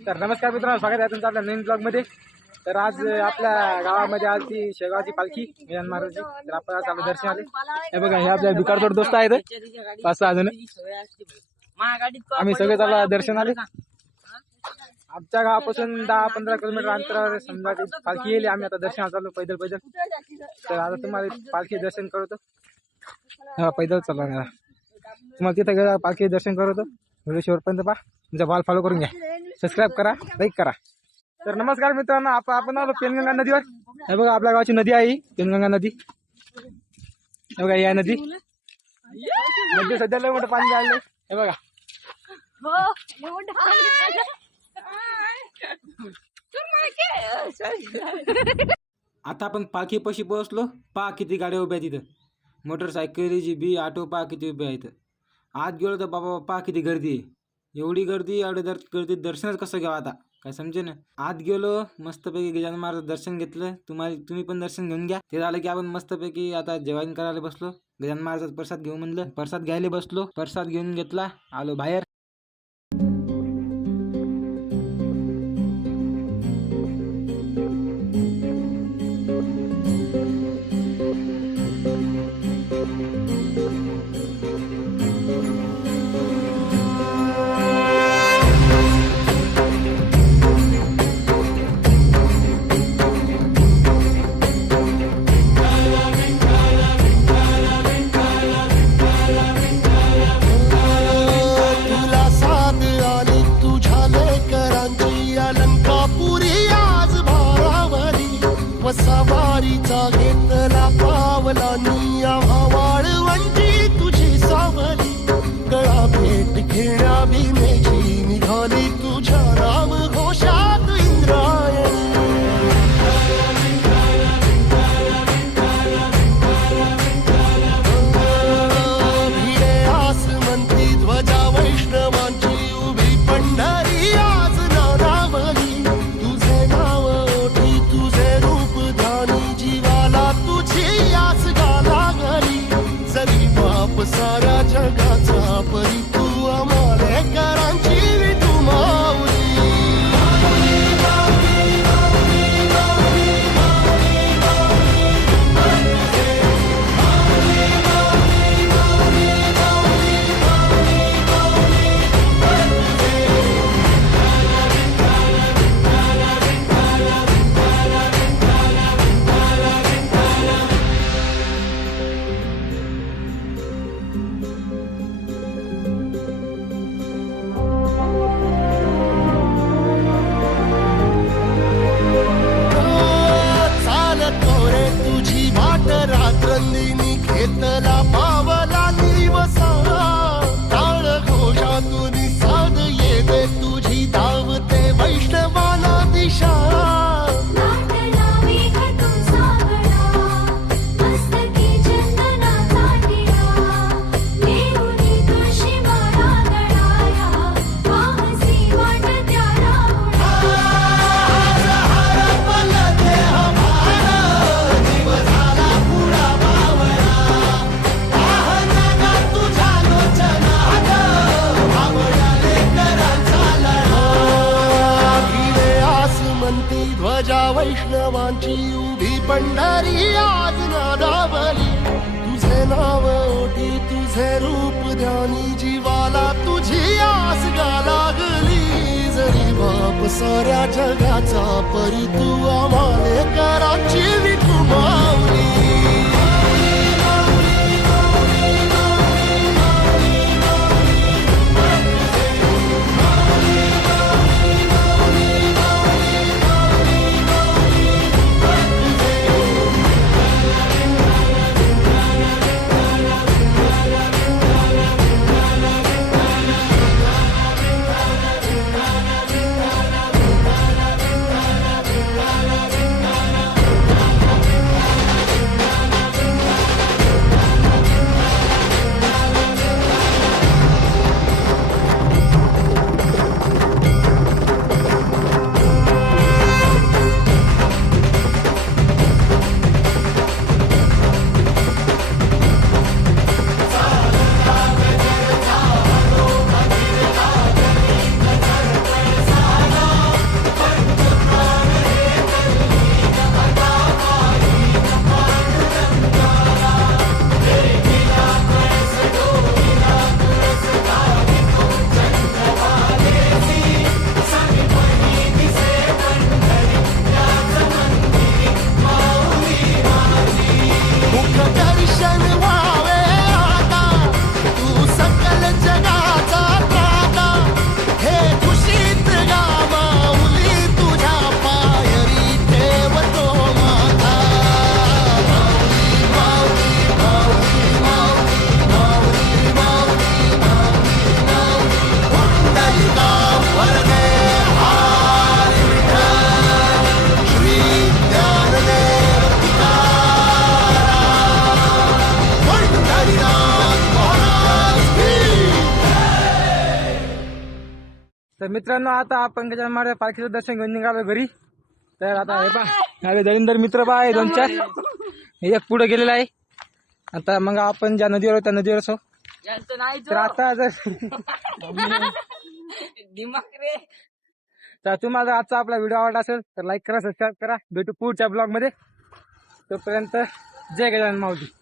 तर नमस्कार मित्रांनो, स्वागत आहे तुमचं आपल्या नवीन ब्लॉग मध्ये। तर आज आपल्या गावामध्ये आज ती शेगावची पालखी गजानन महाराजची। तर आपण आज आपलं दर्शन आले। हे बघा, हे आपल्या दुकानदार दोस्त आहेत 5-6 जण। आम्ही सगळे त्याला दर्शन आले। आमच्या गावापासून 10-15 किलोमीटर अंतरावर समजा पालखी येईल। आम्ही आता दर्शनाला चाललो पैदल। तर आता तुम्हाला पालखी दर्शन करतो। हा, पैदल चाललो आम्ही। तुम्हाला तिथे गेला पालखी दर्शन करतो। व्हिडिओ शेवटपर्यंत पहा। तुमचा बॉल फॉलो करून घ्या, सबस्क्राईब करा, लाईक करा। तर नमस्कार मित्रांनो, आपण आलो पेनगंगा नदीवर। हे बघा, आपल्या गावाची नदी आहे पेनगंगा नदी। हे बघा, या नदी सध्या लय मोठं पाणी आलं। हे बघा, आता आपण पालखी पशी पोहोचलो। पहा किती गाड्या उभ्या आहेत तिथं, मोटरसायकल, जीबी, ऑटो पहा किती उभे आहेत। आज गेलो तर बाबा पहा किती गर्दी आहे। एवढी गर्दी गर्दी दर्शनच कसं घ्यावं आता काय समजे ना। आत गेलो, मस्तपैकी गजानन महाराज दर्शन घेतलं। तुम्ही पण दर्शन घेऊन घ्या। ते झालं की आपण मस्तपैकी आता जेवण करायला बसलो। गजानन महाराजाचा प्रसाद घेऊ म्हणलं, प्रसाद घ्यायला बसलो। प्रसाद घेऊन घेतला, आलो बाहेर। सवारीचा घेतला पावला निया वाळवंटी तुझी सावली। गळा भेट घेण्या भीमेची निघाली तुझ्या राम घोषात इंद्रायणी। भिडे आसमंती ध्वजा वैष्णवांची उभी पंढरी आज नारावली। तुझे नाव ओठी तुझे रूप जीवाला तुझी आस गाला घरी। जरी बाप साऱ्या जगाचा परी तू आमालेकरांची विठू माऊली। रात्रंदिनी घेतला पावला निवसा। टाळ घोषातून साध येते तुझी धावते वैष्णवाला दिशा। ध्वजा वैष्णवांची उभी पंढरी आज नादावली। तुझे नाव ओठी तुझे रूप ध्यानी जीवाला तुझी आस गा लागली। जरी बाप साऱ्या जगाचा परी तू आमालेकरांची विठू माऊली। तर मित्रांनो आता आपण गजानन महाराज पालखीचं दर्शन घेऊन निघालो घरी. तर आता हे पहा दलिंदर मित्र पहा आहे 2-4. एक पुढे गेलेला आहे. आता मग आपण ज्या नदीवर आहोत त्या नदीवर असो. तर आता जर तर तुम्हाला आजचा आपला व्हिडिओ आवडला असेल तर लाईक करा, सबस्क्राईब करा. भेटू पुढच्या ब्लॉग मध्ये. तोपर्यंत जय गजानन माऊली.